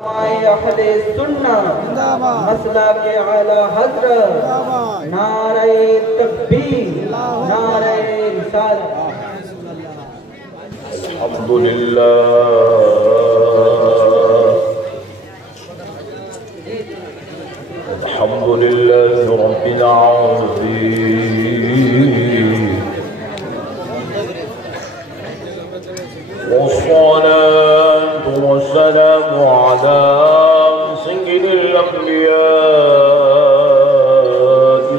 اہل سنہ مسلک اعلی حضرت نعرہ تکبیر نعرہ رسالت الحمدللہ الحمدللہ رب العالمین والصلاة والسلام على سيد الأنبياء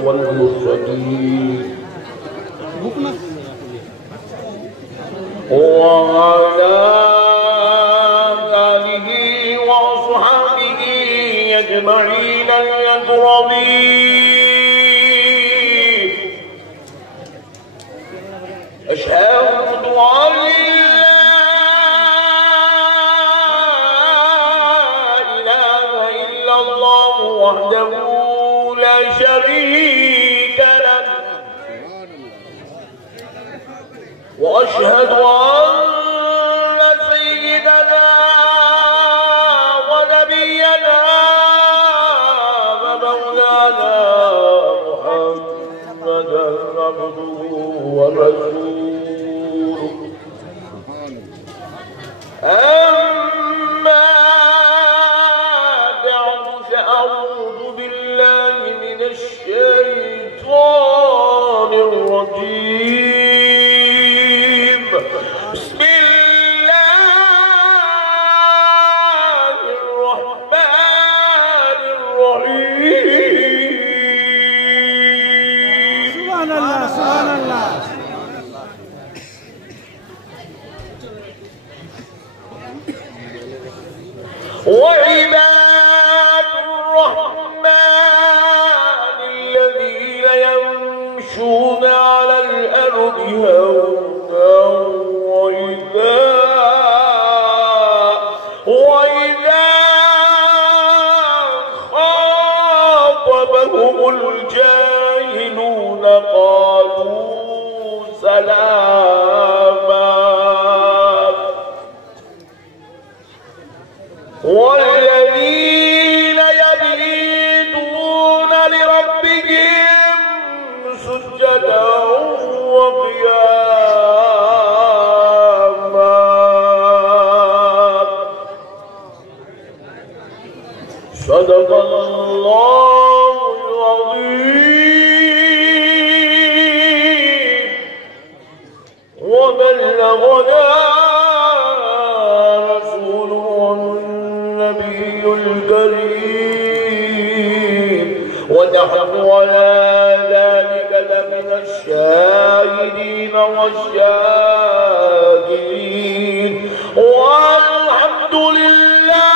والمرسلين وعلى آله وأصحابه أجمعين الأكرمين أشهد أن وحده لا شريك له وأشهد أن سيدنا ونبينا ومولانا محمدا عبده ورسوله أما أعوذ بالله من الشيطان الرجيم بسم الله الرحمن الرحيم سبحان الله سبحان الله وعباد الرحمن الذين يمشون على الأرض هونا وإذا خاطبهم الجاهلون قالوا سلاما والذين يبيتون لربهم سجدا وقياما صدق الله العظيم وبلغنا الكريم ونحن على ذلك لمن الشاهدين والشاكرين والحمد لله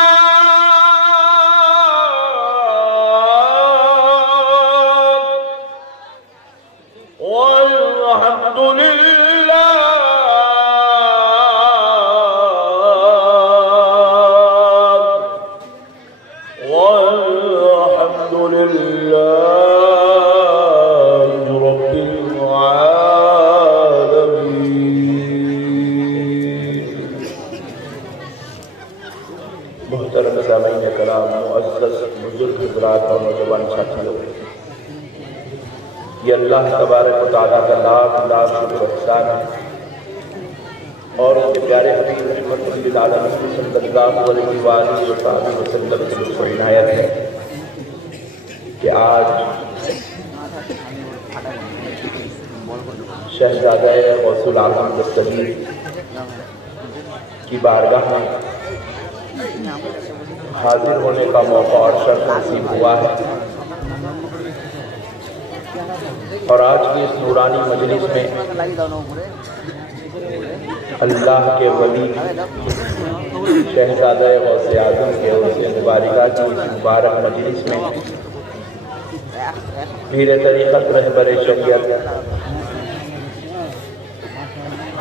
والحمد لله اور نوجوان ساتھیوں، یہ اللہ تبارک و تعالیٰ کا لاکھ شکر احسان ہے اور ان کے پیارے حبیب رحمت للعالمین صلی اللہ علیہ وآلہ وسلم کی لطف و عنایت ہے کہ آج شہزادہ غوث العظم دستگیر کی بارگاہ میں حاضر ہونے کا موقع اور شرف نصیب ہوا ہے اور آج کی اس نورانی مجلس میں اللہ کے ولی شہزادہ غوث اعظم کے عرص مبارکہ کی اس مبارک مجلس میں پیر طریقت رہبر شریعت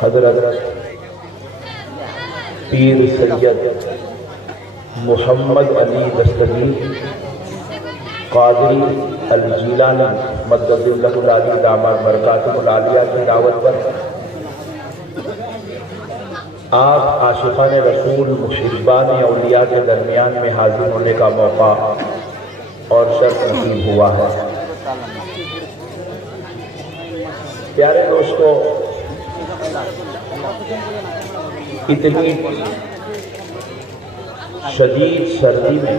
حضرت پیر سید محمد علی دستگیر قادری الجیلانی مدد اللہ العالی داماد برکاتہ العالیہ کی دعوت پر آپ عاشقان رسول محبان اولیاء کے درمیان میں حاضر ہونے کا موقع اور شرف نصیب ہوا ہے۔ پیارے دوستو، اتنی شدید سردی میں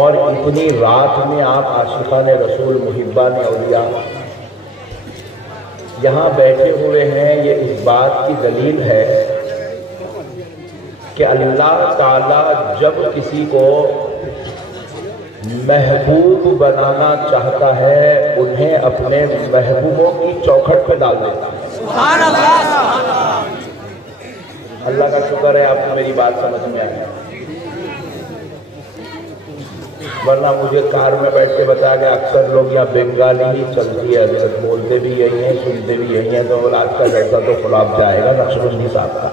اور اتنی رات میں آپ عاشقان رسول محبان اولیاء یہاں بیٹھے ہوئے ہیں، یہ اس بات کی دلیل ہے کہ اللہ تعالیٰ جب کسی کو محبوب بنانا چاہتا ہے انہیں اپنے محبوبوں کی چوکھٹ پہ ڈال دیتا ہے۔ سبحان اللہ، سبحان اللہ۔ اللہ کا شکر ہے آپ کو میری بات سمجھ میں آئی، ورنہ مجھے کار میں بیٹھ کے بتا گیا اکثر لوگ یہاں بنگالی ہی چلتی ہے، حضرت بولتے بھی یہی ہیں سنتے بھی یہی ہیں، تو آج کا جیسا تو خلاب جائے گا نقشبندی صاحب کا۔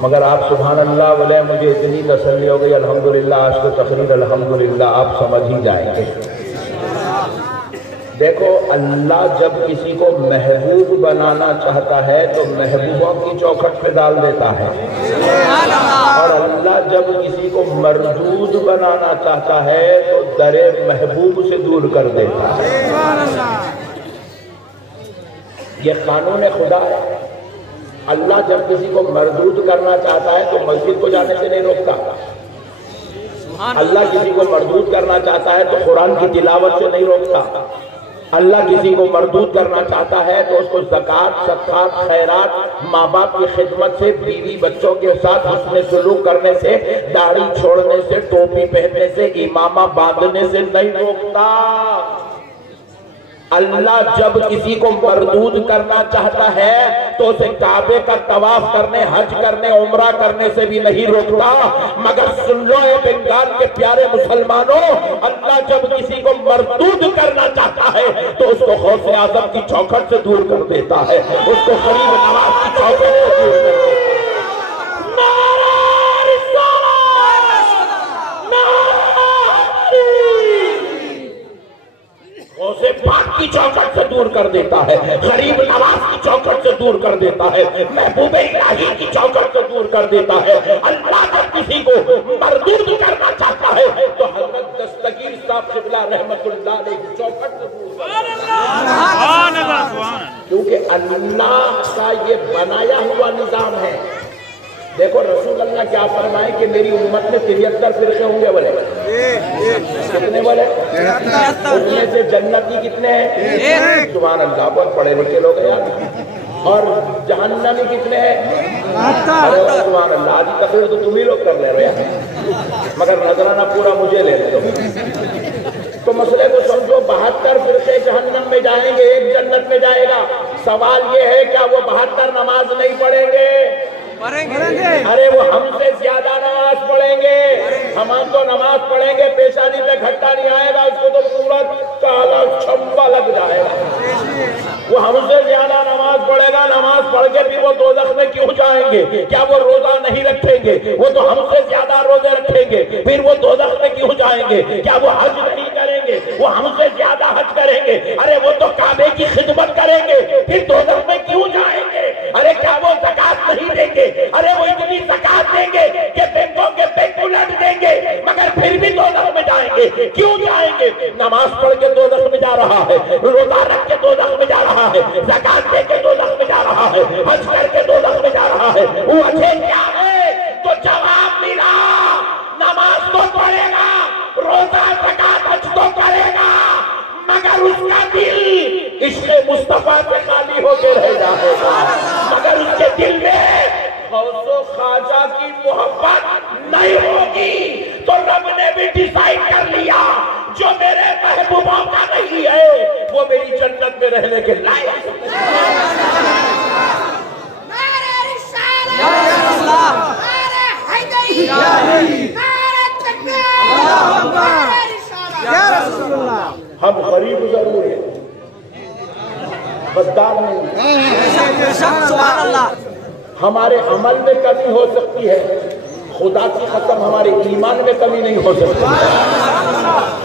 مگر آپ سبحان اللہ بولے، مجھے اتنی تسلی ہو گئی الحمدللہ، آج تو تقریر الحمدللہ آپ سمجھ ہی جائیں گے۔ دیکھو، اللہ جب کسی کو محبوب بنانا چاہتا ہے تو محبوبوں کی چوکھٹ پہ ڈال دیتا ہے، اور اللہ جب کسی کو مردود بنانا چاہتا ہے تو در محبوب سے دور کر دیتا ہے۔ یہ قانون خدا ہے۔ اللہ جب کسی کو مردود کرنا چاہتا ہے تو مسجد کو جانے سے نہیں روکتا، اللہ کسی کو مردود کرنا چاہتا ہے تو قرآن کی تلاوت سے نہیں روکتا، اللہ کسی کو مردود کرنا چاہتا ہے تو اس کو زکوٰۃ، صدقات، خیرات، ماں باپ کی خدمت سے، بیوی بچوں کے ساتھ حسن سلوک کرنے سے، داڑھی چھوڑنے سے، ٹوپی پہننے سے، امامہ باندھنے سے نہیں روکتا۔ اللہ جب کسی کو مردود کرنا چاہتا ہے تو اسے کعبے کا طواف کرنے، حج کرنے، عمرہ کرنے سے بھی نہیں روکتا۔ مگر سن لو اے بنگال کے پیارے مسلمانوں، اللہ جب کسی کو مردود کرنا چاہتا ہے تو اس کو غوث اعظم کی چوکھٹ سے دور کر دیتا ہے، اس کو غریب نواز کی چوکھٹ سے دور کر دیتا ہے۔ اسے پاک کی چوکھٹ سے دور کر دیتا ہے، غریب نواز کی چوکھٹ سے دور کر دیتا ہے، محبوب الہی کی چوکھٹ سے دور کر دیتا ہے۔ اللہ جب کسی کو مردود کرنا چاہتا ہے تو حضرت دستگیر صاحب قبلہ رحمت اللہ علیہ کی چوکھٹ سے دور کر دیتا ہے، کیونکہ اللہ کا یہ بنایا ہوا نظام ہے۔ دیکھو رسول اللہ کیا فرمائے کہ میری امت میں 73 فرقے ہوں گے، بولے کتنے بولے؟ اس میں سے جنتی کتنے ہیں؟ سبحان اللہ، بہت پڑھے لکھے لوگ ہیں یار۔ اور جہنمی کتنے ہیں؟ سبحان اللہ، آج تقریر تو تم ہی لوگ کر لے رہے ہیں، مگر نظرانہ پورا مجھے لے لے دو۔ تو مسئلے کو سمجھو، 72 فرقے جہنم میں جائیں گے، ایک جنت میں جائے گا۔ سوال یہ ہے کیا وہ 72 نماز نہیں پڑھیں گے؟ ارے وہ ہم سے زیادہ نماز پڑھیں گے، ہم تو نماز پڑھیں گے، پیشانی پہ گھٹا نہیں آئے گا، اس کو تو پورا کالا چھمبا لگ جائے گا۔ وہ ہم سے زیادہ نماز پڑھے گا، نماز پڑھ کے بھی وہ دوزخ میں کیوں جائیں گے؟ کیا وہ روزہ نہیں رکھیں گے؟ وہ تو ہم سے زیادہ روزے رکھیں گے، پھر وہ دوزخ میں کیوں جائیں گے؟ کیا وہ حج نہیں کریں گے؟ وہ ہم سے زیادہ حج کریں گے، ارے وہ تو کعبے کی خدمت کریں گے، پھر دوزخ میں کیوں جائیں گے؟ ارے کیا وہ زکوٰۃ نہیں دیں گے؟ ارے وہ اتنی زکوٰۃ دیں گے کہ بینکوں کے بینک الٹ دیں گے، مگر پھر بھی دوزخ میں جائیں گے۔ کیوں جائیں گے؟ نماز پڑھ کے دوزخ میں جا رہا ہے، روزہ رکھ کے دوزخ میں جا رہا ہے، زکوٰۃ دے کے دوزخ میں جا رہا ہے، حج کر کے دوزخ میں جا رہا ہے۔ وجہ کیا ہے؟ تو جواب ملا، نماز تو پڑھے گا، روزہ، زکوٰۃ، حج تو کرے گا، مگر اس کا دل عشق مصطفیٰ سے خالی ہو کے رہ جائے گا، مگر اس کے دل میں غوث و خواجہ کی محبت نہیں ہوگی۔ تو رب نے بھی ڈیسائیڈ کر لیا جو میرے محبوبوں کا نہیں ہے وہ میری جنت میں رہنے کے لائق ہے۔ نعرہ رسالت، نعرہ حیدری، نعرہ تکبیر، نعرہ رسالت۔ یا رسول اللہ، ہم غریب ضرور ہیں، بددار نہیں۔ سبحان اللہ۔ ہمارے عمل میں کمی ہو سکتی ہے، خدا کی قسم ہمارے ایمان میں کمی نہیں ہو سکتی۔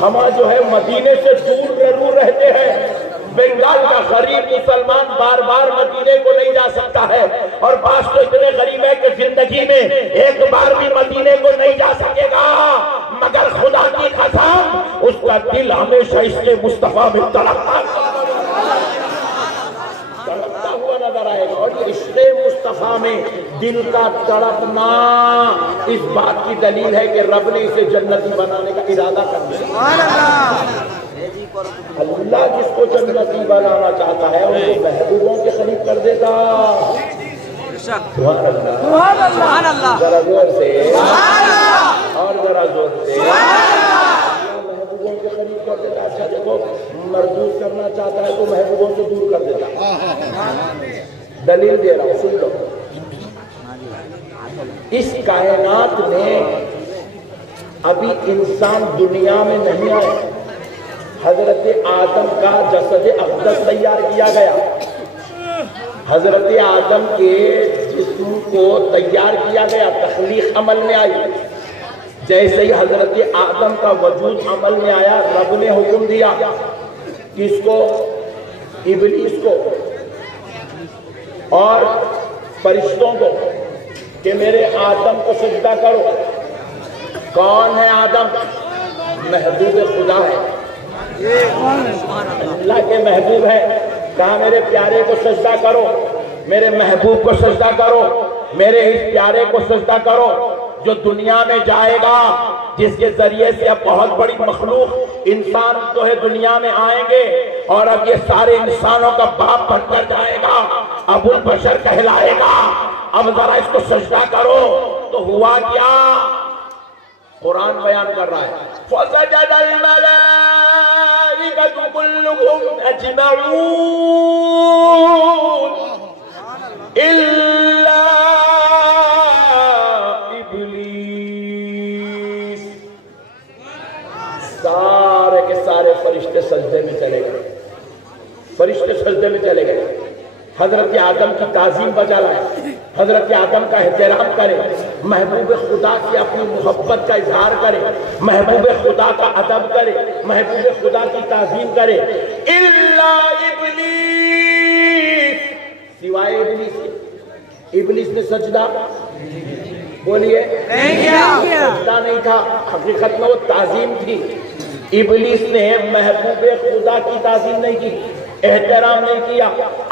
ہم جو ہے مدینے سے دور ضرور رہتے ہیں، بنگال کا غریب مسلمان بار بار مدینے کو نہیں جا سکتا ہے، اور بعض تو اتنے غریب ہے کہ زندگی میں ایک بار بھی مدینے کو نہیں جا سکے گا، مگر خدا کی قسم اس کا دل ہمیشہ عشق مصطفیٰ میں تڑپتا ہوا نظر آئے گا۔ اور یہ عشق مصطفیٰ میں دل کا تڑپنا اس بات کی دلیل ہے کہ رب نے اسے جنتی بنانے کا ارادہ کر دیا۔ اللہ جس کو جنتی بنانا چاہتا ہے ان کو محبوبوں کے قریب کر دیتا۔ سبحان اللہ، سبحان اللہ، ذرا زور سے اور ذرا زور سے محبوبوں کے قریب کر دیتا۔ اچھا دیکھو، مردود کرنا چاہتا ہے تو محبوبوں سے دور کر دیتا۔ دلیل دے رہا ہوں، سن لو۔ اس کائنات میں ابھی انسان دنیا میں نہیں آئے، حضرت آدم کا جسد اقدس تیار کیا گیا، حضرت آدم کے جسم کو تیار کیا گیا، تخلیق عمل میں آئی۔ جیسے ہی حضرت آدم کا وجود عمل میں آیا، رب نے حکم دیا کس کو؟ ابلیس کو اور فرشتوں کو کہ میرے آدم کو سجدہ کرو۔ کون ہے آدم؟ محبوب خدا ہے، اللہ کے محبوب ہے۔ کہا میرے پیارے کو سجدہ کرو، میرے محبوب کو سجدہ کرو، میرے اس پیارے کو سجدہ کرو جو دنیا میں جائے گا، جس کے ذریعے سے اب بہت بڑی مخلوق انسان جو ہے دنیا میں آئیں گے، اور اب یہ سارے انسانوں کا باپ بن کر جائے گا، ابو البشر کہلائے گا۔ اب ذرا اس کو سجدہ کرو۔ تو ہوا کیا؟ قرآن بیان کر رہا ہے فَسَجَدَ الْمَلَائِكَةُ كُلُّهُمْ أَجْمَعُونَ إِلَّا إِبْلِيسَ۔ سارے کے سارے فرشتے سجدے میں چلے گئے، فرشتے سجدے میں چلے گئے۔ حضرت آدم کی تعظیم بجا لائے، حضرت آدم کا احترام کرے، محبوب خدا کی اپنی محبت کا اظہار کرے، محبوب خدا کا ادب کرے، محبوب خدا کی تعظیم کرے۔ الا ابلیس، سوائے ابلیس کے۔ ابلیس نے سجدہ بولیے سجدہ نہیں تھا، حقیقت میں وہ تعظیم تھی۔ ابلیس نے محبوب خدا کی تعظیم نہیں کی، احترام نہیں کیا،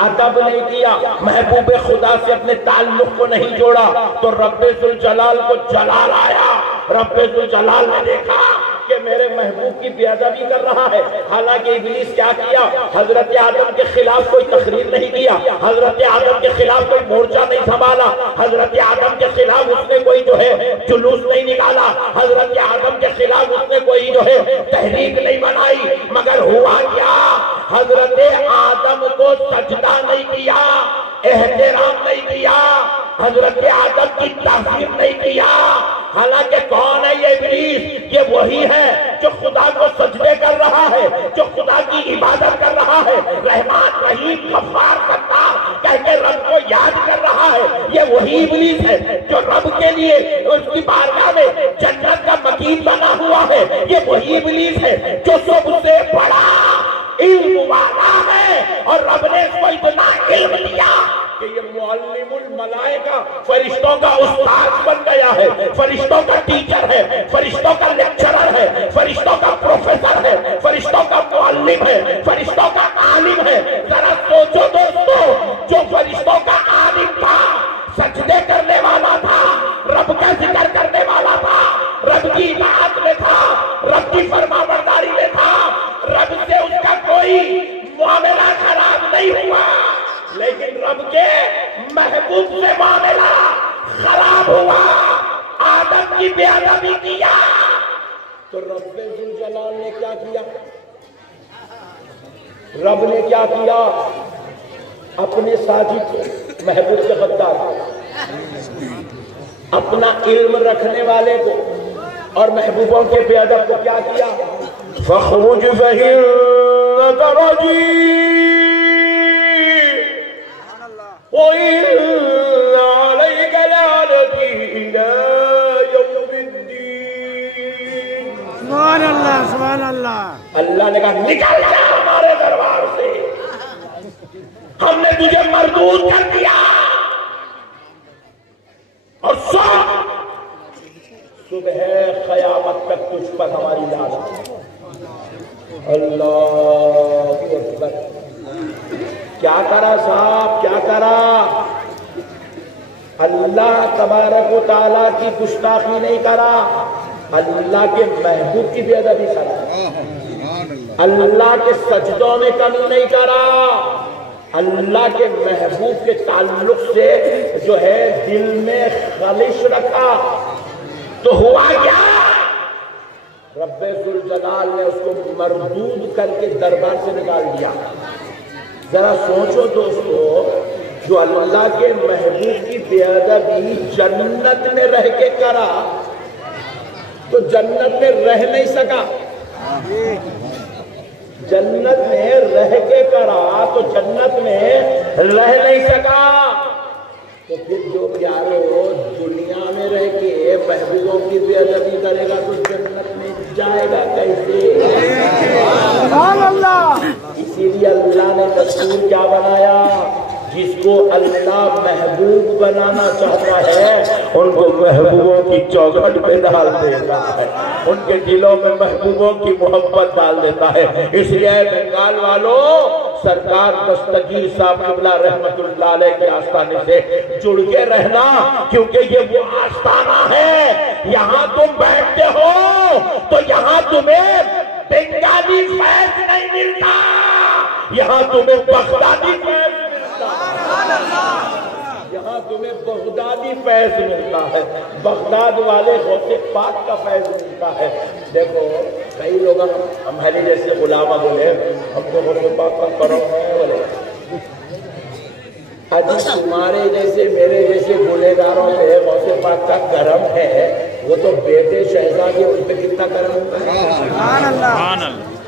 ادب نہیں کیا، محبوب خدا سے اپنے تعلق کو نہیں جوڑا، تو رب ذوالجلال کو جلال آیا۔ رب ذوالجلال نے دیکھا کہ میرے محبوب کی بے ادبی کر رہا ہے۔ حالانکہ ابلیس کیا کیا؟ حضرت آدم کے خلاف کوئی تقریر نہیں کیا، حضرت آدم کے خلاف کوئی مورچہ نہیں سنبھالا، حضرت آدم کے خلاف اس نے کوئی جو ہے جلوس نہیں نکالا، حضرت آدم کے خلاف اس نے کوئی جو ہے تحریک نہیں بنائی، مگر ہوا کیا؟ حضرت آدم کو سجدہ نہیں کیا، احترام نہیں کیا، حضرت آدم کی تعظیم نہیں کیا۔ حالانکہ کون ہے یہ ابلیس؟ یہ وہی ہے جو خدا کو سجدے کر رہا ہے، جو خدا کی عبادت کر رہا ہے، رحمان رحیم غفار ستار کہہ کے رب کو یاد کر رہا ہے۔ یہ وہی ابلیس ہے جو رب کے لیے اس کی بارگاہ میں جنت کا مکین بنا ہوا ہے۔ یہ وہی ابلیس ہے جو سب سے بڑا علم والا ہے، اور رب نے اس کو اتنا علم دیا کہ یہ معلم الملائکہ، فرشتوں کا استاد بن گیا ہے، فرشتوں کا ٹیچر ہے، فرشتوں کا لیکچرر ہے، فرشتوں کا پروفیسر ہے، فرشتوں کا معلم ہے، فرشتوں کا عالم ہے۔ ذرا سوچو دوستو، جو فرشتوں کا عالم تھا، سجدے کرنے والا تھا، رب کا ذکر کرنے والا تھا، رب کی اطاعت میں تھا، رب کی فرمانبرداری میں تھا، رب سے اس کا کوئی معاملہ خراب نہیں ہوا، لیکن رب کے محبوب سے معاملہ خراب ہوا، آدم کی بے ادبی کیا، تو رب ذوالجلال نے کیا کیا؟ رب نے کیا کیا؟ اپنے ساجد محبوب سے غدار، اپنا علم رکھنے والے کو اور محبوبوں کے بے ادب کو کیا کیا؟ فَخْرُجْ فَإِنَّكَ رَجِيمٌ وَإِنَّ عَلَيْكَ لَعْنَتِي إِلَى يَوْمِ الدِّينِ۔ سبحان اللہ، سبحان اللہ۔ اللہ نے کہا نکل جا ہمارے دربار سے، ہم نے تجھے مردود کر دیا اور صبح قیامت تک تجھ پر ہماری لعنت۔ اللہ اکبر۔ کیا کرا صاحب، کیا کرا؟ اللہ تبارک و تعالیٰ کی گستاخی نہیں کرا، اللہ کے محبوب کی بے ادبی کرا، اللہ کے سجدوں میں کمی نہیں کرا، اللہ کے محبوب کے تعلق سے جو ہے دل میں خلش رکھا، تو ہوا کیا؟ رب ذوالجلال نے اس کو مردود کر کے دربار سے نکال دیا۔ ذرا سوچو دوستو، جو اللہ کے محبوب کی بے ادبی جنت میں رہ کے کرا تو جنت میں رہ نہیں سکا، جنت میں رہ کے کرا تو جنت میں رہ نہیں سکا، تو پھر جو پیارو دنیا میں رہ کے محبوبوں کی بے ادبی کرے گا تو جنت میں جائے گا کیسے؟ سبحان اللہ۔ اسی لیے اللہ نے دستور کیا بنایا؟ جس کو اللہ محبوب بنانا چاہتا ہے ان کو محبوبوں کی چوکھٹ پہ ڈال دیتا ہے، ان کے دلوں میں محبوبوں کی محبت ڈال دیتا ہے۔ اس لیے بنگال والوں، سرکار دستگیر صاحب قبلہ رحمت اللہ علیہ کے آستانے سے جڑ کے رہنا، کیونکہ یہ وہ آستانہ ہے یہاں تم بیٹھتے ہو تو یہاں تمہیں بنگالی فیض نہیں ملتا، یہاں تمہیں بغدادی فیض ملتا، یہاں تمہیں بغدادی فیض ملتا ہے، بغداد والے غوث پاک کا فیض ملتا ہے۔ دیکھو کئی لوگ ہمارے جیسے غلامہ بولے ہم تو غوث پاک کا کرم ہے، بولے اجی تمہارے جیسے میرے جیسے گنہگاروں پہ غوث پاک کا کرم ہے، وہ تو بیٹے شہزادے ان پہ کتنا کرم ہوگا،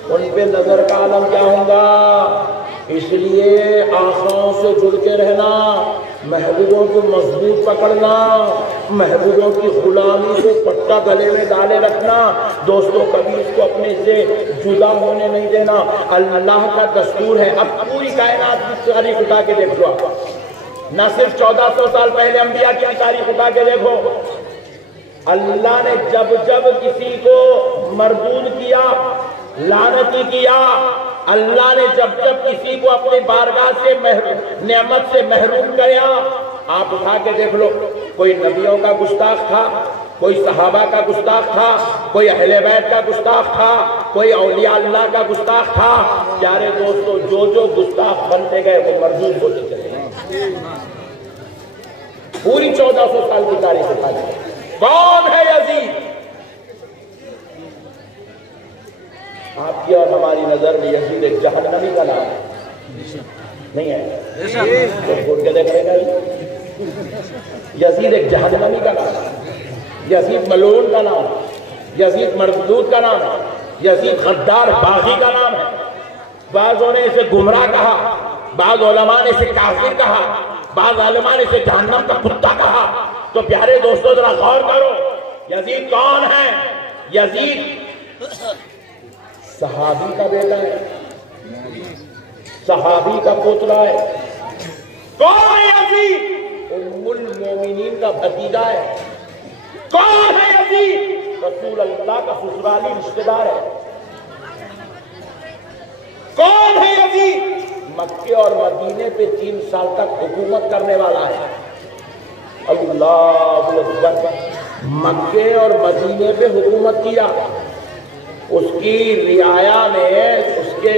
ان پہ نظر کا عالم کیا ہوگا۔ اس لیے آنکھوں سے جڑ کے رہنا، محبوبوں کو مضبوط پکڑنا، محبوبوں کی غلامی سے پٹا گلے میں ڈالے رکھنا، دوستوں کبھی اس کو اپنے سے جدا ہونے نہیں دینا، اللہ کا دستور ہے۔ اب پوری کائنات کی تاریخ اٹھا کے دیکھ لو، نہ صرف 1400 سال پہلے انبیاء کی تاریخ اٹھا کے دیکھو، اللہ نے جب جب کسی کو مردود کیا، لعنتی کیا، اللہ نے جب جب کسی کو اپنی بارگاہ سے نعمت سے محروم کیا، آپ اٹھا کے دیکھ لو، کوئی نبیوں کا گستاخ تھا، کوئی صحابہ کا گستاخ تھا، کوئی اہل بیت کا گستاخ تھا، کوئی اولیاء اللہ کا گستاخ تھا۔ پیارے دوستو، جو جو گستاخ بنتے گئے وہ مردود ہوتے چلے گئے۔ پوری 1400 سال کی تاریخ اٹھا دی۔ کون ہے یزید؟ آپ کی اور ہماری نظر میں یزید ایک جہنمی کا نام ہے، نہیں ہے؟ چھوڑ کے دیکھ رہے گا، یزید ایک جہنمی کا نام ہے، یزید ملعون کا نام ہے، یزید مردود کا نام ہے، یزید غدار باغی کا نام ہے۔ بعضوں نے اسے گمراہ کہا، بعض علماء نے اسے کافر کہا، بعض علماء نے اسے جہنم کا کتا کہا۔ تو پیارے دوستو ذرا غور کرو، یزید کون ہے؟ یزید صحابی کا بیٹا ہے، صحابی کا پوترا ہے۔ کون ہے یزید؟ ام المومنین کا بھتیجا ہے۔ کون ہے یزید؟ رسول اللہ کا سسرالی رشتہ دار ہے۔ کون ہے یزید؟ مکے اور مدینے پہ 3 سال تک حکومت کرنے والا ہے۔ اللہ اکبر، مکے اور مدینے پہ حکومت کیا، اس کی رعایا میں، اس کے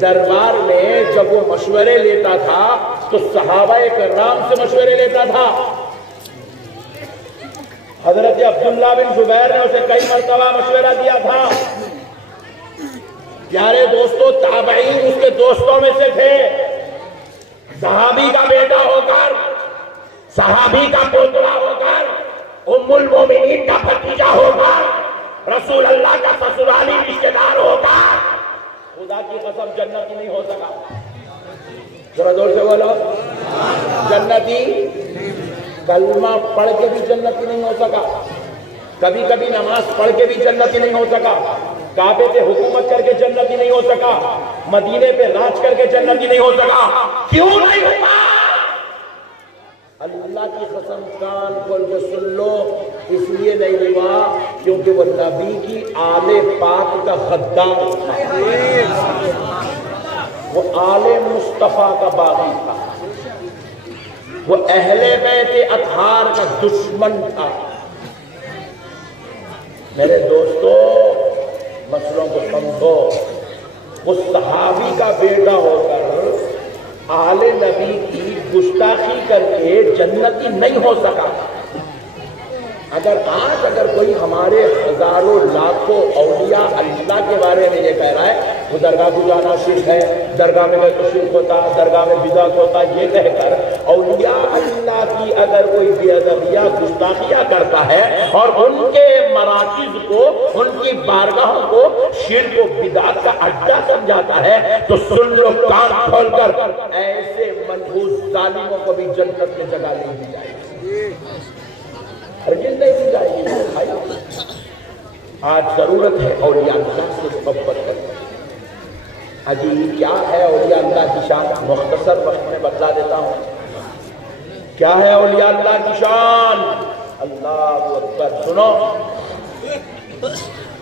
دربار میں جب وہ مشورے لیتا تھا تو صحابہ کرام سے مشورے لیتا تھا۔ حضرت عبداللہ بن زبیر نے اسے کئی مرتبہ مشورہ دیا تھا۔ پیارے دوستو، تابعین اس کے دوستوں میں سے تھے۔ صحابی کا بیٹا ہو کر، صحابی کا پوترا ہو کر، ام المومنین کا بھتیجا ہو کر، رسول اللہ کا سسرالی رشتہ دار ہوگا، خدا کی قسم جنتی نہیں ہو سکا۔ ذرا زور سے بولو، جنتی کلمہ پڑھ کے بھی جنتی نہیں ہو سکا، کبھی کبھی نماز پڑھ کے بھی جنتی نہیں ہو سکا، کعبے پہ حکومت کر کے جنتی نہیں ہو سکا، مدینے پہ راج کر کے جنتی نہیں ہو سکا۔ کیوں نہیں ہوگا؟ اللہ کی قسم کان کھول کے سن لو، اس لیے نہیں ہوا کیونکہ وہ نبی کی آل پاک کا غدار تھا، وہ آل مصطفیٰ کا باغی تھا، وہ اہل بیت اطہار کا دشمن تھا۔ میرے دوستو مسئلوں کو سمجھو، وہ صحابی کا بیٹا ہو کر آل نبی کی گستاخی کر کے جنتی نہیں ہو سکا۔ اگر کوئی ہمارے ہزاروں لاکھوں اولیاء اللہ کے بارے میں یہ کہہ رہا ہے وہ درگاہ کو جانا شرک ہے، درگاہ میں تو شرک ہوتا، درگاہ میں بدعت ہوتا، یہ کہہ کر اولیاء اللہ کی اگر کوئی بے ادبیاں گستاخیاں کرتا ہے اور ان کے مراکز کو، ان کی بارگاہوں کو شرک و بدعت کا اڈا سمجھاتا ہے تو سن لو کان کھول کر، ایسے منحوس ظالموں کو بھی جنت میں جگہ نہیں دی جائے گی، ہرگز نہیں دی جائے گی۔ بھائی آج ضرورت ہے اولیاء اللہ سے محبت کرنے۔ عجیب کیا ہے اولیاء اللہ کی شان، مختصر وقت میں بتلا دیتا ہوں کیا ہے اولیاء اللہ کی شان۔ اللہ اکبر، سنو،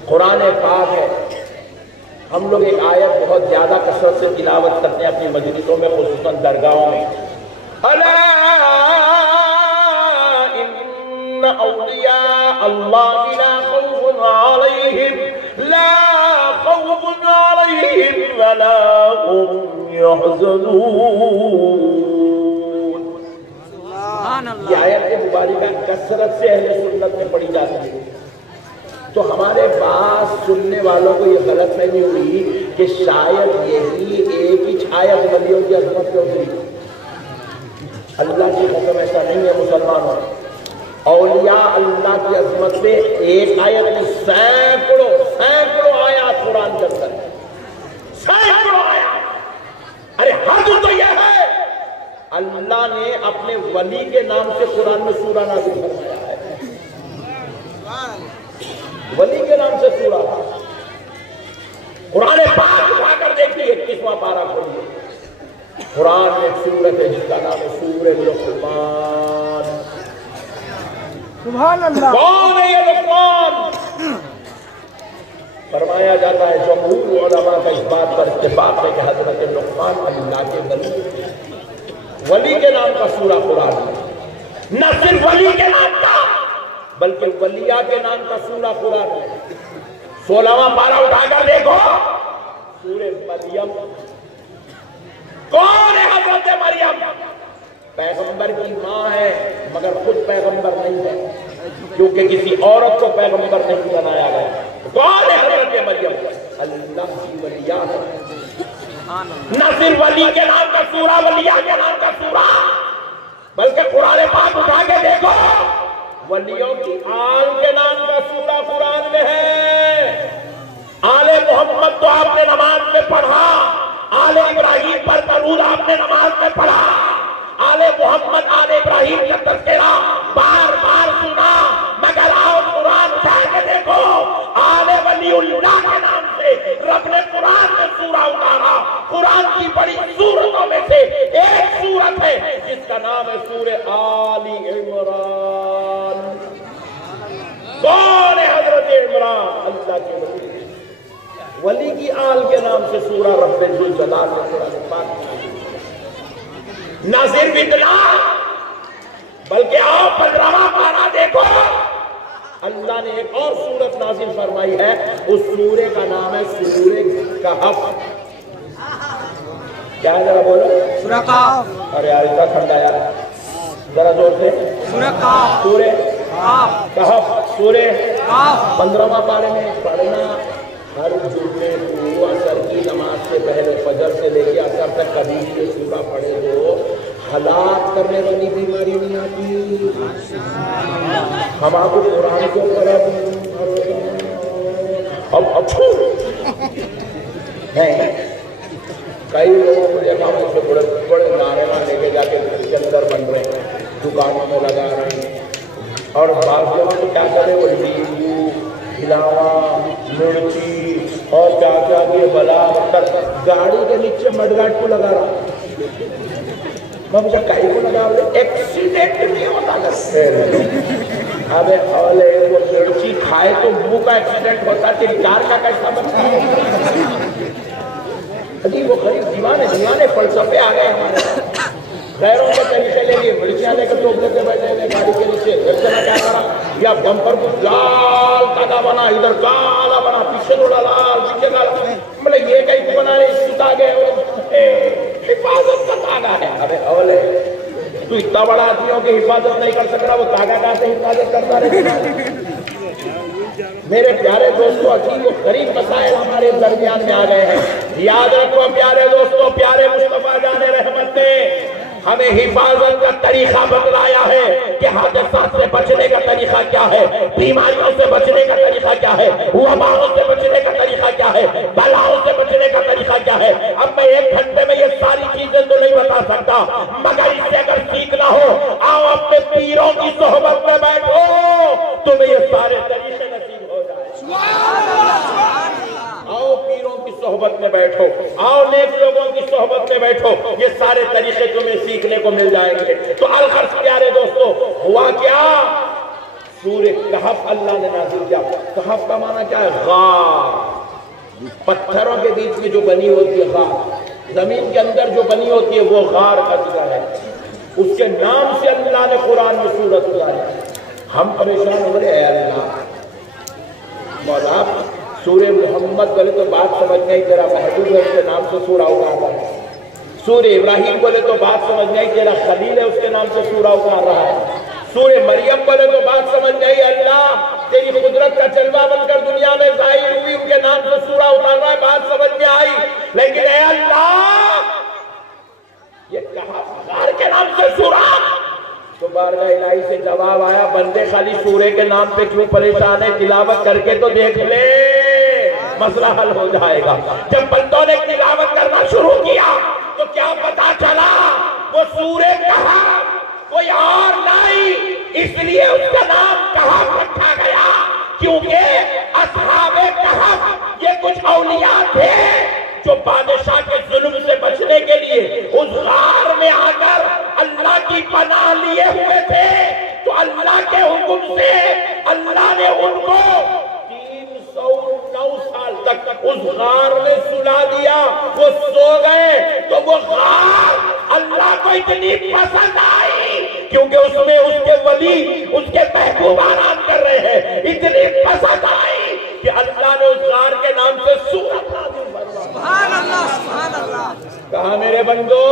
قرآن پاک ہے، ہم لوگ ایک آیت بہت زیادہ کثرت سے تلاوت کرتے ہیں اپنی مجلسوں میں، خصوصاً درگاہوں میں۔ الا ان اولیاء اللہ لا خوف علیہم ولا هم يحزنون۔ یہ آیت مبارکہ کثرت سے اہل سنت میں پڑھی جاتی ہے، تو ہمارے پاس سننے والوں کو یہ غلط فہمی ہوئی کہ شاید یہی ایک ہی چھایت ولیوں کی عظمت پہ اتری۔ اللہ کی قسم ایسا نہیں ہے مسلمانوں، اولیاء اللہ کی عظمت پہ ایک آیت میں سینکڑوں آیات قرآن کے اندر، سینکڑوں آیات۔ ارے حد تو یہ ہے اللہ نے اپنے ولی کے نام سے قرآن میں سورہ نازل فرمایا ہے، ولی کے نام سے سورہ۔ قرآن پاک اٹھا کر دیکھیے 21واں پارہ کھولیے، قرآن میں ایک سورت ہے جس کا نام ہے سورہ لقمان۔ سبحان اللہ۔ کون ہے یہ لقمان؟ فرمایا جاتا ہے جمہور علماء کا اس بات پر اتفاق ہے کہ حضرت لقمان اللہ کے ولی کے نام کا سورہ قرآن ہے، نہ صرف ولی کے نام کا بلکہ ولیاء کے نام کا سورہ قرآن ہے۔ 16واں پارہ اٹھا کر دیکھو، سورہ مریم۔ کون ہے حضرت مریم؟ پیغمبر کی ماں ہے مگر خود پیغمبر نہیں ہے، کیونکہ کسی عورت کو پیغمبر نہیں بنایا گیا۔ کون ہے حضرت مریم؟ اللہ کی ولیاء ہے۔ نہ صرف ولی کے نام کا سورہ، ولیاء کے نام کا سورہ، بلکہ قرآن پاک اٹھا کے دیکھو، ولیوں کی آل کے نام کا سورہ قرآن میں ہے۔ آل محمد تو آپ نے نماز میں پڑھا، آل ابراہیم پر درود آپ نے نماز میں پڑھا، آل محمد آل ابراہیم کا تذکرہ بار بار سنا، مگر آؤ قرآن اٹھا کے دیکھو، آل ولی اللہ کے نام سے رب نے قرآن میں سورہ اتارا۔ قرآن کی بڑی سورتوں میں سے ایک سورت ہے جس کا نام ہے سورہ آل عمران۔ کون ہے حضرت عمران؟ اللہ کے ولی کی آل کے نام سے سورہ رب ذوالجلال نے قرآن پاک میں۔ نہ صرف اتنا بلکہ آؤ 15واں پارہ دیکھو، اللہ نے ایک اور سورت نازل فرمائی ہے، اس سورے کا نام ہے سورہ کہف۔ کیا ہے ذرا بولو؟ سورہ کہف۔ ارے یار اتنا ٹھنڈا یار، ذرا زور سے۔ سورہ کہف۔ سورہ کہف۔ سورہ کہف۔ 15واں پارے میں پڑھنا ہر جمعے کو عصر کی نماز سے پہلے، فجر سے لے کے عصر تک کبھی یہ سورہ پڑھے تو ہلاک کرنے والی بیماری نہیں آتی۔ ہم آپ کو قرآن کو پڑھا اب اچھو نہیں، کئی لوگوں کو دیکھا ہم اسے بڑے بڑے نعرے لے کے جا کے گھر کے اندر بن رہے ہیں، دکانوں میں لگا رہے ہیں، اور بعض جگہ تو کیا کرے وہ نیمبو ہلاوا مرچی اور کیا کیا یہ بلا گاڑی کے نیچے مڈگاٹ کو لگا رہا مجھے کئی کو لگا رہے ایکسیڈنٹ نہیں ہوتا لگتے ابے اولے وہ مرچی کھائے تو منہ کا ایکسیڈنٹ ہوتا تیری کار کا کیسا بچتا ہے وہ غریب دیوانے فلسفے آ گئے ہمارے غیروں کے طریقے لے لیے مرچیاں لے کر ٹوپ لیتے بیٹھے ہوئے گاڑی کے نیچے چلا کیا کرا یا بمپر کو لال تاگا بنا ادھر کالا بنا پیچھے تھوڑا لال پیچھے کالا مطلب یہ کہیں کو بنا رہے سوتا گئے حفاظت کا تاگا ہے ابے اولے تو اتنا بڑا آدمیوں کی حفاظت نہیں کر سک رہا وہ تاگا کہاں سے حفاظت کرتا رہے میرے پیارے دوستوں عجیب و غریب مسائل ہمارے درمیان میں آ گئے ہیں یاد رکھو پیارے دوستوں پیارے مصطفیٰ جان رحمت نے ہمیں حفاظت کا طریقہ بتلایا ہے کہ حادثات سے بچنے کا طریقہ کیا ہے بیماریوں سے بچنے کا طریقہ کیا ہے وباؤں سے بچنے کا طریقہ کیا ہے بلاؤں سے بچنے کا طریقہ کیا ہے اب میں 1 گھنٹے میں یہ ساری چیزیں تو نہیں بتا سکتا مگر اس سے اگر سیکھنا ہو آؤ اپنے پیروں کی صحبت میں بیٹھو تمہیں یہ سارے طریقے نصیب ہو جائے آؤ پیروں کی صحبت میں بیٹھو آؤ نیک لوگوں کی صحبت میں بیٹھو یہ سارے طریقے تمہیں سیکھنے کو مل جائیں گے تو الغرض پیارے دوستو ہوا کیا سورہ کہف اللہ نے نازل کیا کہف کا معنی کیا ہے غار پتھروں کے بیچ میں جو بنی ہوتی ہے غار زمین کے اندر جو بنی ہوتی ہے وہ غار کا ذکر ہے اس کے نام سے اللہ نے قرآن میں سورت اتاری ہم پریشان ہو رہے ہیں اللہ مولا سورہ محمد بولے تو بات سمجھ نہیں تیرا محبوب ہے اس کے نام سے سورہ اتار رہا ہے سورہ ابراہیم بولے تو بات سمجھ نہیں تیرا خلیل ہے اس کے نام سے سورہ اتار رہا ہے سورہ مریم بولے تو بات سمجھ نہیں اللہ تیری قدرت کا جلوہ بن کر دنیا میں ظاہر ہوئی ان کے نام سے سورہ اتار رہا ہے بات سمجھ میں آئی لیکن اے اللہ یہ کہا غار کے نام سے سورہ تو بارگاہ الہی سے جواب آیا بندے خالی سورے کے نام پہ کیوں پریشان ہے تلاوت کر کے تو دیکھ لے مسئلہ حل ہو جائے گا جب بندوں نے تلاوت کرنا شروع کیا تو کیا پتا چلا وہ سورے کہا کوئی اور نہیں اس لیے اس کا نام کہف رکھا گیا کیونکہ اصحاب کہف یہ کچھ اولیاء تھے جو بادشاہ کے ظلم سے بچنے کے لیے اس غار میں آ کر اللہ کی پناہ لیے ہوئے تھے تو اللہ کے حکم سے اللہ نے ان کو 309 سال تک اس غار میں سلا دیا وہ سو گئے تو وہ غار اللہ کو اتنی پسند آئی کیونکہ اس میں اس کے ولی اس کے محبوب آرام کر رہے ہیں اتنی پسند آئی کہ اللہ نے اس غار کے نام سے سورت نازل فرمائی سبحان اللہ سبحان اللہ کہا میرے بندو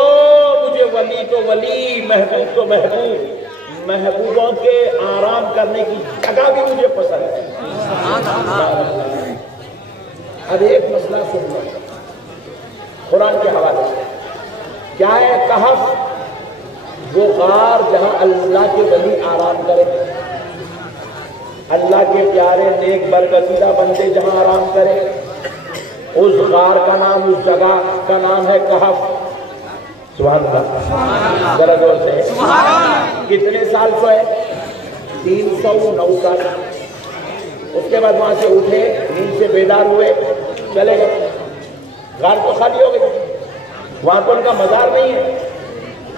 مجھے ولی تو ولی محبوب تو محبوب محبوبوں کے آرام کرنے کی جگہ بھی مجھے پسند ہے اب ایک مسئلہ سن لو قرآن کے حوالے سے کیا ہے کہف وہ غار جہاں اللہ کے ولی آرام کرے اللہ کے پیارے نیک برگزیدہ بندے جہاں آرام کرے اس غار کا نام اس جگہ کا نام ہے کہف سبحان اللہ ذرا زور سے کتنے سال سوئے 309 سال اس کے بعد وہاں سے اٹھے نیند سے بیدار ہوئے چلے گئے غار تو خالی ہو گئی وہاں تو ان کا مزار نہیں ہے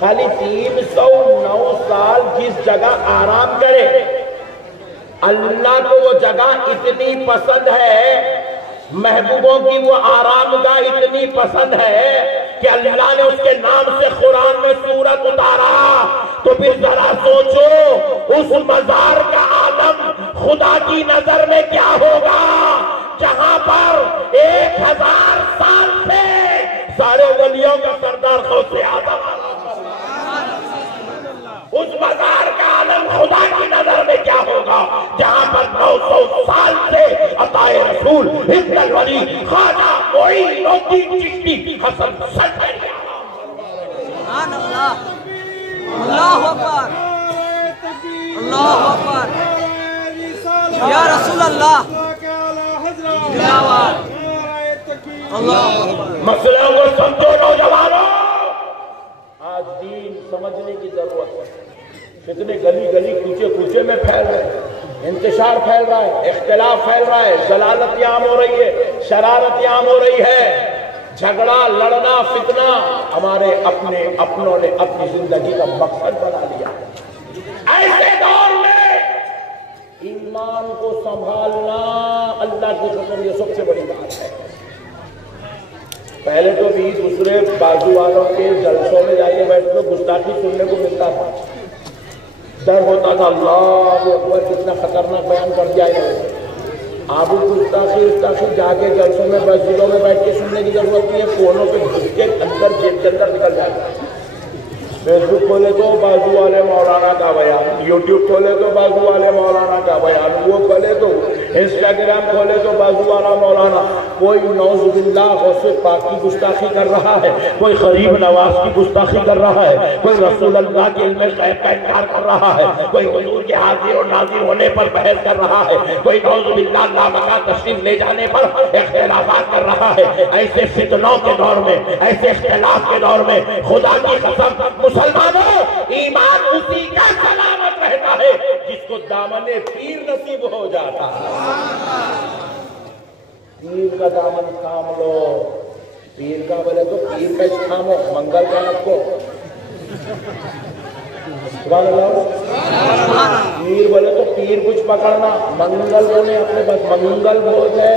خالی 309 سال جس جگہ آرام کرے اللہ کو وہ جگہ اتنی پسند ہے محبوبوں کی وہ آرام گاہ اتنی پسند ہے کہ اللہ نے اس کے نام سے قرآن میں سورت اتارا تو پھر ذرا سوچو اس مزار کا عالم خدا کی نظر میں کیا ہوگا جہاں پر 1000 سال سے سارے ولیوں کا سردار غوث اعظم اس مزار کا عالم خدا کی نظر میں کیا ہوگا جہاں پر 900 سال سے عطا رسول حفظ الولی خواجہ معین الدین چشتی حسن سلطنی سبحان اللہ اللہ اکبر اللہ اکبر یا رسول اللہ اللہ مسئلہ کو سمجھو نوجوانوں آج دین سمجھنے کی ضرورت ہے فتنے گلی گلی کوچے کوچے میں پھیل رہے ہیں، انتشار پھیل رہا ہے، اختلاف پھیل رہا ہے، ضلالت عام ہو رہی ہے، شرارت عام ہو رہی ہے، جھگڑا لڑنا فتنہ ہمارے اپنوں نے اپنی زندگی کا مقصد بنا لیا۔ ایسے دور میں ایمان کو سنبھالنا اللہ کی قسم یہ سب سے بڑی بات ہے۔ پہلے تو بھی دوسرے بازو والوں کے جلسوں میں جا کے بیٹھ کر گستاخی سننے کو ملتا تھا، ڈر ہوتا تھا اللہ اکبر کتنا خطرناک بیان کر دیا ہے۔ آپ گستاخی جا کے جلسوں میں مسجدوں میں بیٹھ کے سننے کی ضرورت نہیں ہے، فونوں پہ گھس کے اندر جیب کے اندر نکل جاتا ہے۔ فیس بک کھولے تو بازو والے مولانا کا بیان، یوٹیوب کھولے تو بازو والے مولانا کا بیان، وہ کھولے تو انسٹاگرام کھولے تو بازو والا مولانا، کوئی نعوذ باللہ غوث پاک کی گستاخی کر رہا ہے، کوئی غریب نواز کی گستاخی کر رہا ہے، کوئی رسول اللہ کے علم غیب کا انکار کر رہا ہے، کوئی حضور کے حاضر اور ناظر ہونے پر بحث کر رہا ہے، کوئی نعوذ باللہ لامکان تشریف لے جانے پر اختلافات کر رہا ہے۔ ایسے فتنوں کے دور میں، ایسے اختلاف کے دور میں خدا کی قسم مسلمانوں ایمان اسی کا سلامت رہتا ہے جس کو دامن پیر نصیب ہو جاتا ہے۔ پیر کا دامن تھام لو، پیر کا بولے تو پیر کا تھامو، منگل کا آپ کو سبحان اللہ، پیر بولے تو پیر کچھ پکڑنا، منگل بولے اپنے پاس منگل بہت ہے،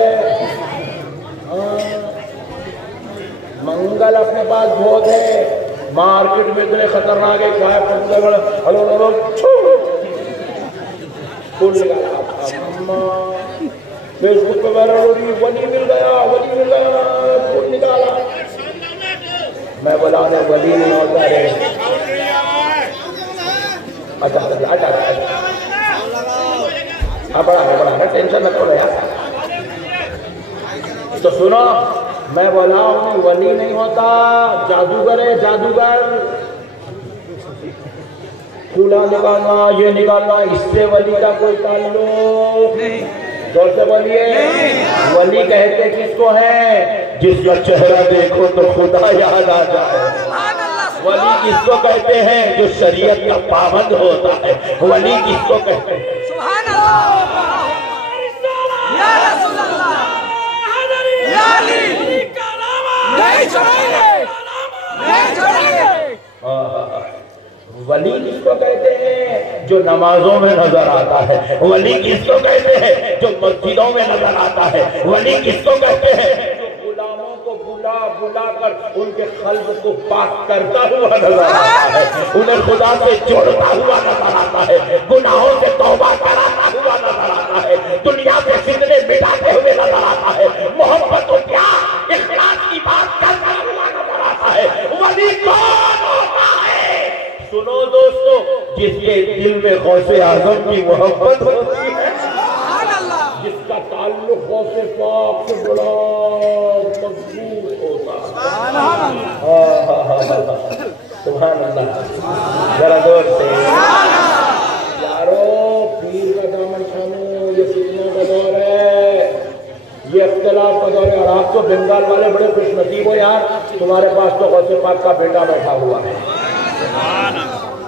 منگل اپنے پاس بہت ہے۔ مارکیٹ میں اتنے خطرناک ہے، کھائے پتلے بڑے ہلو ہلو چھوڑ نکالا، فیس بک پہ وائرل ہو رہی، ولی مل گیا چھوڑ نکالا۔ میں بولا انہیں ولی نہیں ہوتا ہے، اچھا بڑا ہے ٹینشن نہ کرو یار۔ تو سنو، میں بولا ہوں ولی نہیں ہوتا، جادوگر ہے، جادوگر۔ پھولا نکالنا، یہ نکالنا، اس سے ولی کا کوئی تعلق نہیں۔ زور سے بولیے، ولی کہتے کس کو ہے؟ جس کا چہرہ دیکھو تو خدا یاد آ جائے۔ ولی کس کو کہتے ہیں؟ جو شریعت کا پابند ہوتا ہے۔ ولی کس کو کہتے ہیں؟ سبحان اللہ، یا رسول اللہ، یا علی، نہیں چھوڑیں گے، نہیں چھوڑیں گے۔ ولی کس کو کہتے ہیں؟ جو نمازوں میں نظر آتا ہے۔ ولی کس کو کہتے ہیں؟ جو مسجدوں میں نظر آتا ہے۔ ولی کس کو کہتے ہیں؟ جو غلاموں کو بلا کر ان کے قلب کو پاک کرتا ہوا نظر آتا ہے، انہیں خدا سے جوڑتا ہوا نظر آتا ہے، گناہوں سے توبہ کراتا ہوا نظر آتا ہے، دنیا میں فتنے مٹاتے ہوئے نظر آتا ہے، محبت و پیار اخلاص کی بات کرتا ہوا نظر آتا ہے۔ ولی کون ہوتا ہے؟ سنو دوستو، جس کے دل میں غوث اعظم کی محبت ہوتی ہے، جس کا تعلق غوث پاک سے بڑا مضبوط ہوتا ہے۔ سبحان اللہ، ذرا دور سے یارو، پیر کا دامن تھامو، یہ فتنوں کا دور ہے، یہ اختلاف کا دور ہے۔ اور آپ تو بنگال والے بڑے خوش نصیب ہو یار، تمہارے پاس تو غوث پاک کا بیٹا بیٹھا ہوا ہے،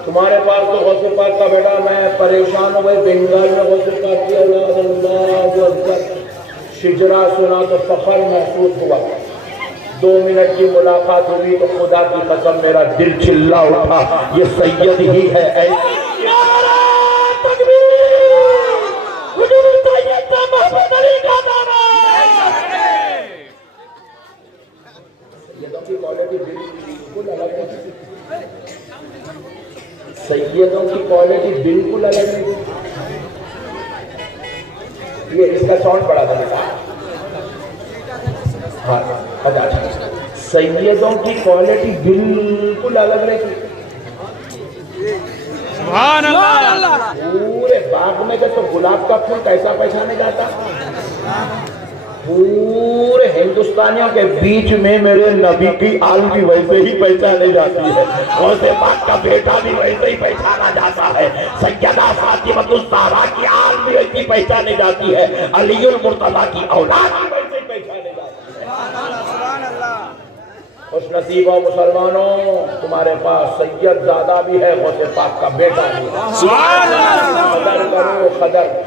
تمہارے پاس تو غوث پاک کا بیٹا۔ میں پریشان ہوں بھائی، بنگال میں غوث پاک کی اولاد، اللہ اکبر، شجرا سنا تو فخر محسوس ہوا۔ 2 منٹ کی ملاقات ہوئی تو خدا کی قسم میرا دل چلا اٹھا، یہ سید ہی ہے۔ سیدوں کی کوالٹی بالکل الگ ہے۔ یہ اس کا ساؤنڈ بڑا تھا بیٹا، ہاں سیدوں کی کوالٹی بالکل الگ رہتی۔ سبحان اللہ، پورے باغ میں گئے تو گلاب کا پھول کیسا پہچانے جاتا؟ پورے ہندوستانیوں کے بیچ میں میرے نبی کی آل بھی ویسے ہی پہچانے جاتی ہے، غوث پاک کا بیٹا بھی ویسے ہی پہچانا جاتا ہے، سیدہ فاطمہ الزہرا کی آل بھی ویسے ہی پہچانے جاتی ہے، علی المرتضیٰ کی اولاد بھی ویسے ہی پہچانے جاتی ہے۔ اور خوش نصیبوں مسلمانوں، تمہارے پاس سید زادہ بھی ہے، غوث پاک کا بیٹا بھی ہے۔ قدر کرو،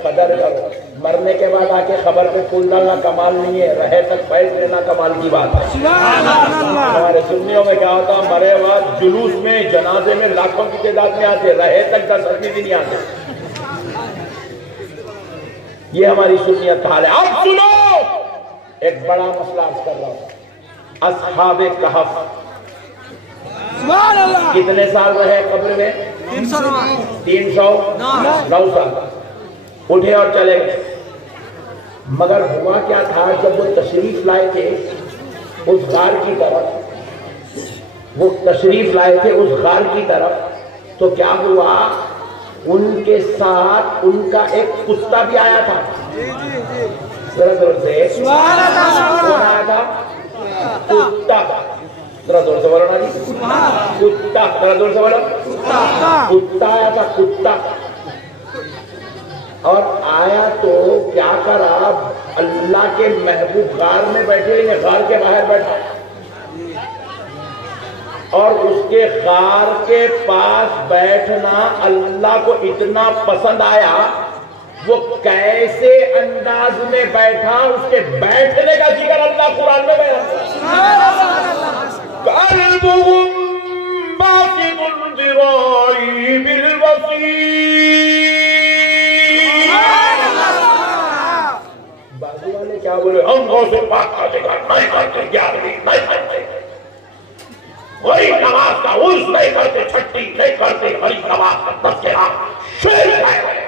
قدر کرو۔ مرنے کے بعد آ کے خبر پہ پھول ڈالنا کمال نہیں ہے، رہے تک فیض لینا کمال کی بات ہے۔ ہمارے سنیوں میں کیا ہوتا، مرے بعد جلوس میں جنازے میں لاکھوں کی تعداد میں آتے، رہے تک 10 آدمی بھی نہیں آتے۔ یہ ہماری سنیت حال ہے۔ اب سنو، ایک بڑا مسئلہ عرض کر رہا ہوں۔ اصحاب کہف کتنے سال رہے قبر میں؟ 309 سال۔ اٹھے اور چلے گئے، مگر ہوا کیا تھا، جب وہ تشریف لائے تھے اس غار کی طرف، تو کیا ہوا، ان کے ساتھ ان کا ایک کتا بھی آیا تھا۔ ذرا زور سے کون آیا تھا؟ کتا۔ ذرا زور سے بولو نا جی، کتا۔ ذرا زور سے بولو، کتا آیا تھا، کتا۔ اور آیا تو کیا کرا، اللہ کے محبوب غار میں بیٹھے، غار کے باہر بیٹھا، اور اس کے غار کے پاس بیٹھنا اللہ کو اتنا پسند آیا، وہ کیسے انداز میں بیٹھا، اس کے بیٹھنے کا ذکر اللہ قرآن میں بیان قلبهم باسط ذراعی بالوسیط۔ بازو والے کیا بولے، ہم غوث پاک کا ذکر نہیں کرتے، 11ویں نہیں کرتے، وہی نماز کا عرض نہیں کرتے، چھٹی نہیں کرتے، وہی نماز کا تذکرہ شرک ہے۔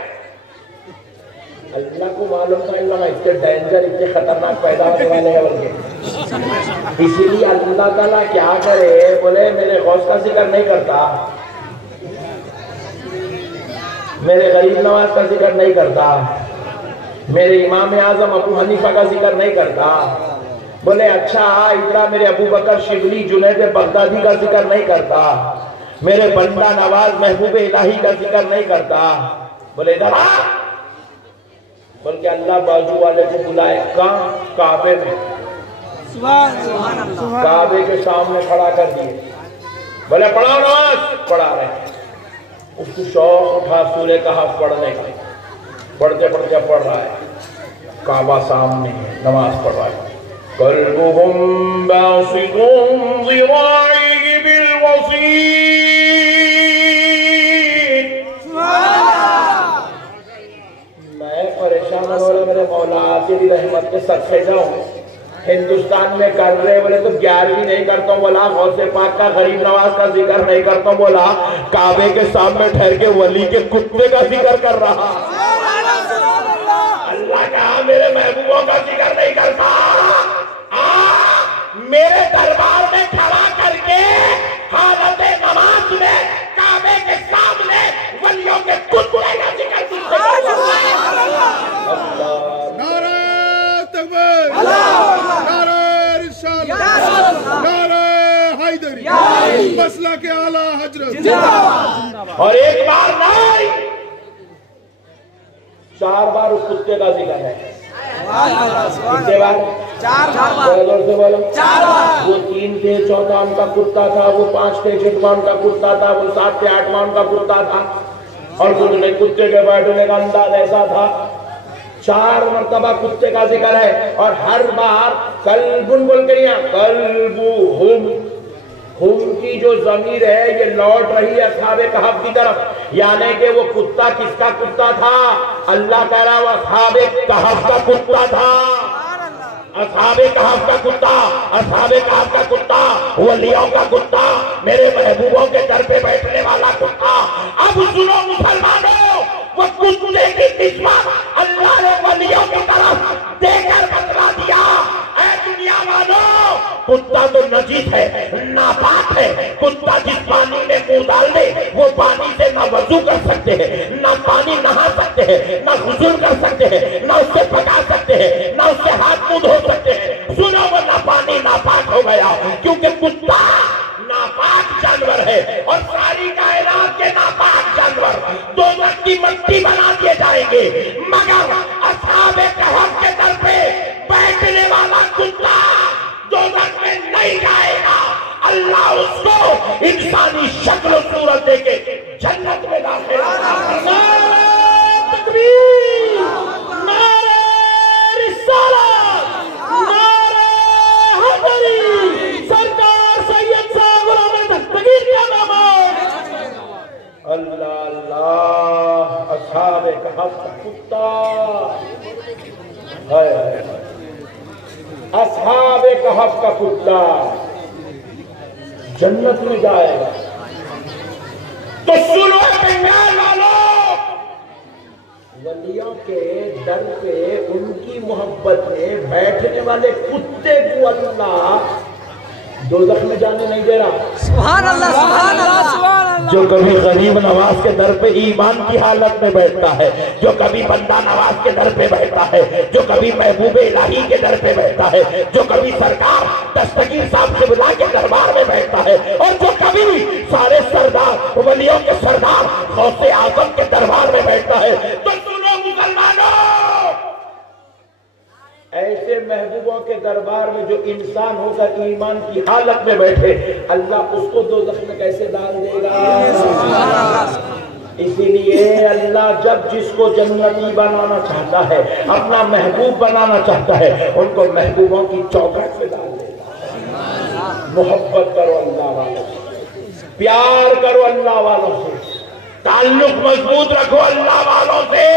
اللہ کو معلوم تھا اللہ میں اتنے ڈینجر، اتنے خطرناک پیدا ہونے والے ہیں بلکہ، اسی لیے اللہ تعالیٰ کیا کرے، بولے میرے غوث کا ذکر نہیں کرتا، میرے غریب نواز کا ذکر نہیں کرتا، میرے امام اعظم ابو حنیفہ کا ذکر نہیں کرتا، بولے اچھا ادھر میرے ابو بکر شبلی جنید بغدادی کا ذکر نہیں کرتا، میرے بندہ نواز محبوب الہی کا ذکر نہیں کرتا، بولے ادھر بلکہ اللہ بازو والے کو بلائے کہاں؟ کعبے میں، کعبے کے سامنے کھڑا کر دیے، بولے پڑھا نماز، پڑھا رہے ہیں، اس کو شوق اٹھا سورہ کہف پڑھنے کا، پڑھتے پڑھتے پڑھ رہا ہے، کعبہ سامنے ہے، نماز پڑھ رہا ہے، قلبهم باسط ذراعيه بالوسيط۔ میں پریشان ہو رہا، میرے مولا تیری رحمت کے صدقے جاؤں، ہندوستان میں کر رہے بولے تو 11ویں نہیں کرتا ہوں، بولا غوث پاک کا غریب نواز کا ذکر نہیں کرتا ہوں، بولا کعبے کے سامنے ٹھہر کے ولی کے کتے کا ذکر کر رہا، اللہ کہا میرے محبوبوں کا ذکر نہیں کرتا، میرے دربار میں کھڑا کر کے حالت نماز میں کعبے کے سامنے ولیوں کے کتے کا ذکر کرتا۔ نعرہ تکبیر، نعرہ رسالت، نعرہ حیدری، مسلک اعلیٰ حضرت۔ اور ایک بار نہیں، 4 بار اس کتے کا ذکر ہے، کتنے بار؟ 4 بار۔ وہ 3 تھے، 14 ان کا کتا تھا، وہ 5 تھے، 6 ان کا کتا تھا، وہ 7 تھے، 8 ان کا کتا تھا، اور کتے کے بیٹھنے کا انداز ایسا تھا، 4 مرتبہ کتے کا ذکر ہے، اور ہر بار قلبن بول کے نہیں، قلبہم، ہم کی جو ضمیر ہے یہ لوٹ رہی ہے اصحاب کہف کی طرف، یعنی کہ وہ کتا کس کا کتا تھا؟ اللہ کہہ رہا وہ اصحاب کہف کا کتا تھا، اصحاب کہف کا کتا، اصحاب کہف کا کتا، ولیوں کا کتا، میرے محبوبوں کے در پہ بیٹھنے والا کتا۔ اب سنو مسلمانوں، وہ کتے کی نسبت اللہ نے ولیوں کی طرف دے کر بتلا دیا، اے دنیا والوں کتا تو نجیس ہے، ناپاک ہے، کتا جس پانی میں منہ ڈال دے وہ پانی سے نہ وضو کر سکتے ہیں، نہ پانی نہا سکتے ہیں، نہ غسل کر سکتے ہیں، نہ اس سے پکا سکتے ہیں، نہ اس سے ہاتھ منہ دھو سکتے ہیں۔ سنو وہ نہ پانی ناپاک ہو گیا، کیونکہ کتا ناپاک جانور ہے، اور ساری کائنات کے ناپاک جانور دوزخ کی مٹی بنا دیے جائیں گے، مگر اصحاب کہف کے در پہ بیٹھنے والا کتا دوزخ میں نہیں جائے گا۔ اللہ اس کو انسانی شکل و صورت دے کے جنت میں داخل تکبیر، نعرہ رسالت، نعرہ حیدری، سرکار سید صاحب غلام دستگیر کیا نام ہے؟ اللہ اللہ، اصحاب کہف کا کتا، اصحاب کہف کا کتا جنت میں جائے گا تو سنو بنگال والوں، ولیوں کے در پہ ان کی محبت میں بیٹھنے والے کتے کو اللہ دوزخ میں جانے نہیں دے رہا۔ سبحان اللہ، سبحان اللہ، سبحان اللہ۔ جو کبھی غریب نواز کے در پہ ایمان کی حالت میں بیٹھتا ہے، جو کبھی بندہ نواز کے در پہ بیٹھتا ہے، جو کبھی محبوب الہی کے در پہ بیٹھتا ہے، جو کبھی سرکار دستگیر صاحب قبلہ کے دربار میں بیٹھتا ہے، اور جو کبھی سارے سردار ولیوں کے سردار غوث اعظم کے دربار میں بیٹھتا ہے، تو سنو مسلمانوں، ایسے محبوبوں کے دربار میں جو انسان ہو کر ایمان کی حالت میں بیٹھے، اللہ اس کو دوزخ میں کیسے ڈال دے گا؟ اسی لیے اللہ جب جس کو جنتی بنانا چاہتا ہے، اپنا محبوب بنانا چاہتا ہے، ان کو محبوبوں کی چوکھٹ میں ڈال دے گا۔ محبت کرو اللہ والوں سے، پیار کرو اللہ والوں سے، تعلق مضبوط رکھو اللہ والوں سے۔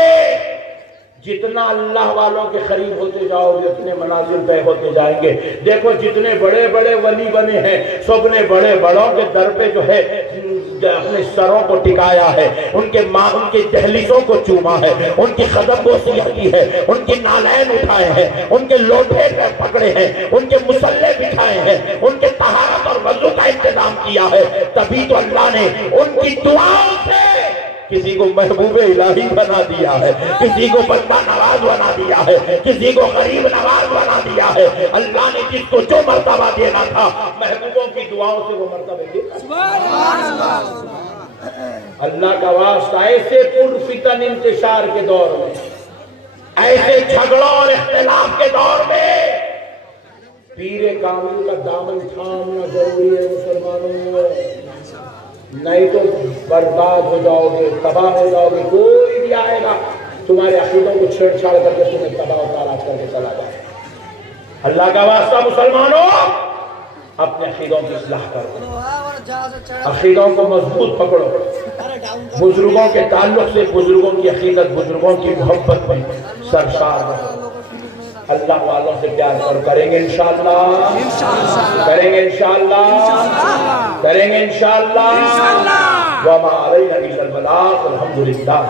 جتنا اللہ والوں کے قریب ہوتے جاؤ گے اتنے منازل طے ہوتے جائیں گے۔ دیکھو جتنے بڑے بڑے ولی بنے ہیں، سب نے بڑے بڑوں کے در پہ جو ہے اپنے سروں کو ٹکایا ہے، ان کے دہلیزوں کو چوما ہے، ان کی قدم بوسیاں کی ہے، ان کی نالین اٹھائے ہیں، ان کے لوٹے پکڑے ہیں، ان کے مسلح بچھائے ہیں، ان کے طہارت اور وضو کا انتظام کیا ہے۔ تبھی تو اللہ نے ان کی دعاؤں سے کسی کو محبوب الہی بنا دیا ہے، کسی کو بندہ نواز بنا دیا ہے، کسی کو غریب نواز بنا دیا ہے۔ اللہ نے جس کو جو مرتبہ دینا تھا محبوبوں کی دعاؤں سے وہ مرتبہ دیا۔ اللہ کا واسطہ ایسے پرفتن انتشار کے دور میں، ایسے جھگڑوں اور اختلاف کے دور میں پیر کامل کا دامن تھامنا ضروری ہے مسلمانوں، نہیں تو برباد ہو جاؤ گے، تباہ ہو جاؤ گے۔ کوئی بھی آئے گا تمہارے عقیدوں کو چھیڑ چھاڑ کر کے تمہیں تباہ و تاراج کر کے چلا جائے۔ اللہ کا واسطہ مسلمانوں اپنے عقیدوں کی اصلاح کرو، عقیدوں کو مضبوط پکڑو، بزرگوں کے تعلق سے بزرگوں کی عقیدت، بزرگوں کی محبت میں سرشار رہو۔ اللہ والوں سے پیار کریں گے انشاءاللہ، کریں گے انشاءاللہ، کریں گے انشاءاللہ۔ وما علینا الا البلاغ، الحمدللہ۔